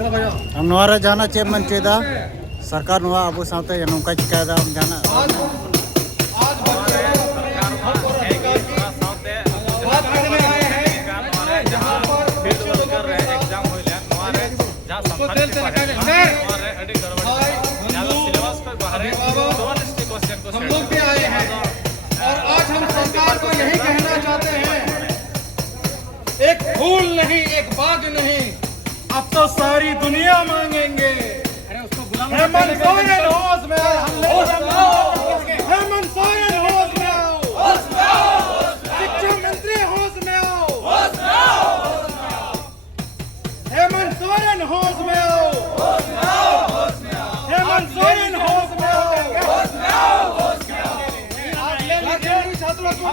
हम नोरा जाना चे मन चेदा सरकार नोआ अबो साथे नोका चिकादा हम जाना हम लोग भी आए हैं और आज हम सरकार को यही कहना चाहते हैं, एक फूल नहीं एक बाग नहीं, अब तो सारी दुनिया मांगेंगे। हेमंत सोरेन होश में आओ, हेमंत सोरेन होश में आओ, शिक्षा मंत्री होश में आओ, हेमंत सोरेन होश में आओ, हेमंत सोरेन होश में आओ। छात्रों को